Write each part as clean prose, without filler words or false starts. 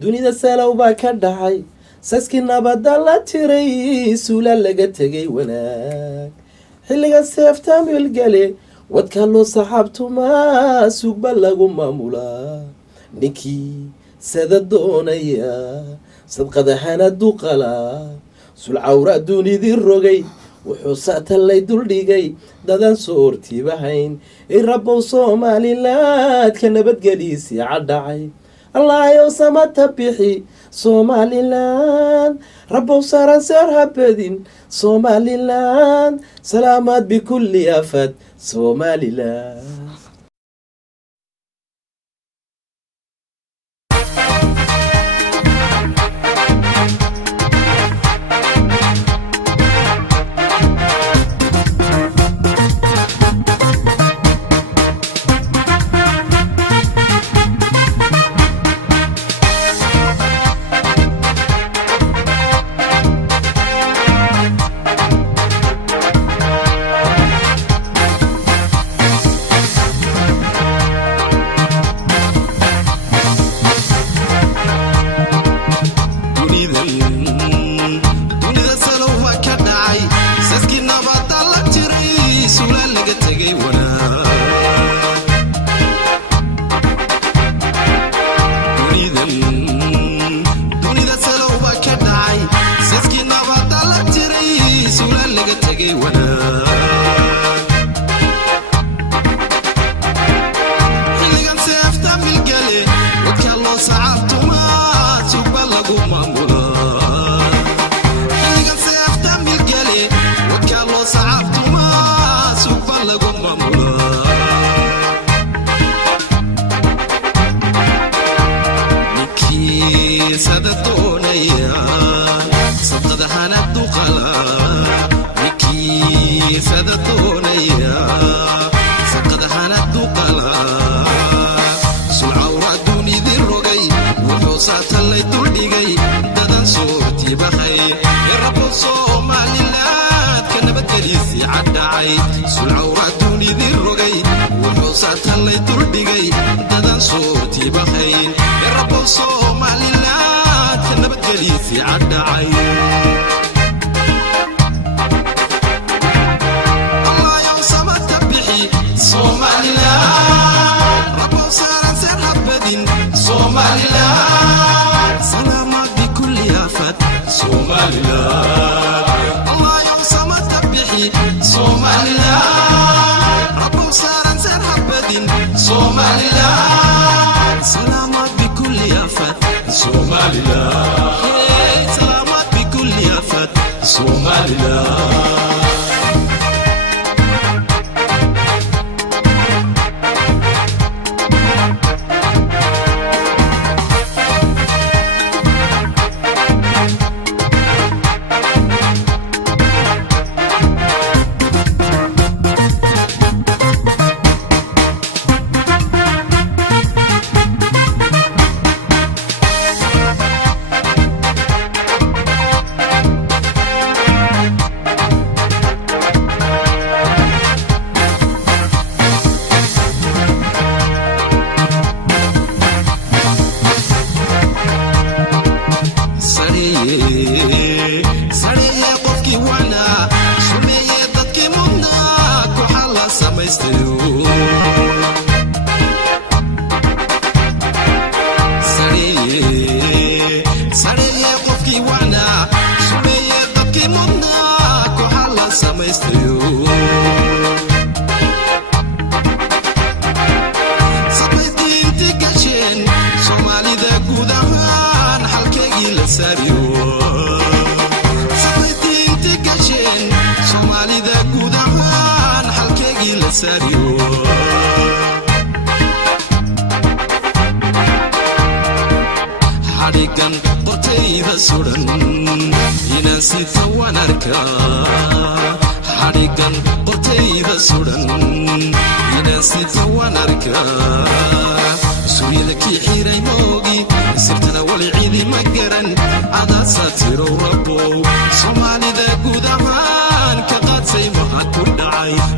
dunida salow baa ka dhacay saskii nabada la tiray suula laga tegay wanaag xilliga seefta milgale wadka loo saxaabtuma sugba lagu maamulaa ninkii sada doonaya sadqadahana duqala sulcawra dunidii rogay wuxuu saatalay duldhigay dadan soo hortiibahayn rabbow Somaliland ka nabadgeliisi cadhacay الله يوسمت بحي Somaliland ربو سارا سارها بدين Somaliland سلامات بكل آفات Somaliland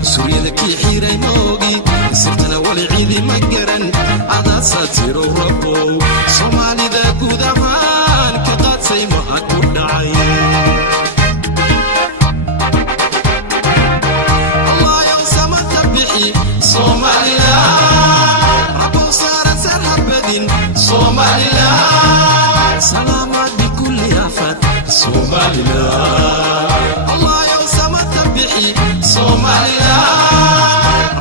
سوريا لك حيري موجي سرتنا والعيد مجرن ساتر ربو صومالي ذا كودمان كقاد سيما أكود عين الله يوسم تبعي صومالي لا ربو سار سر بدين صومالي لا سلامات بكل آفات صومالي لا الله يوسم تبعي صومالي لا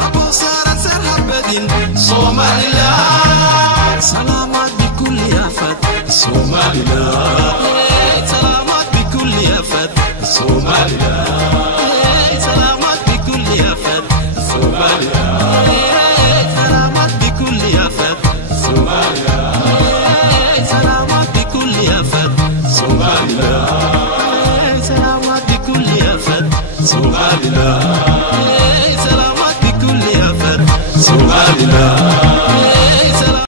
ربو سار سر بدين صومالي لا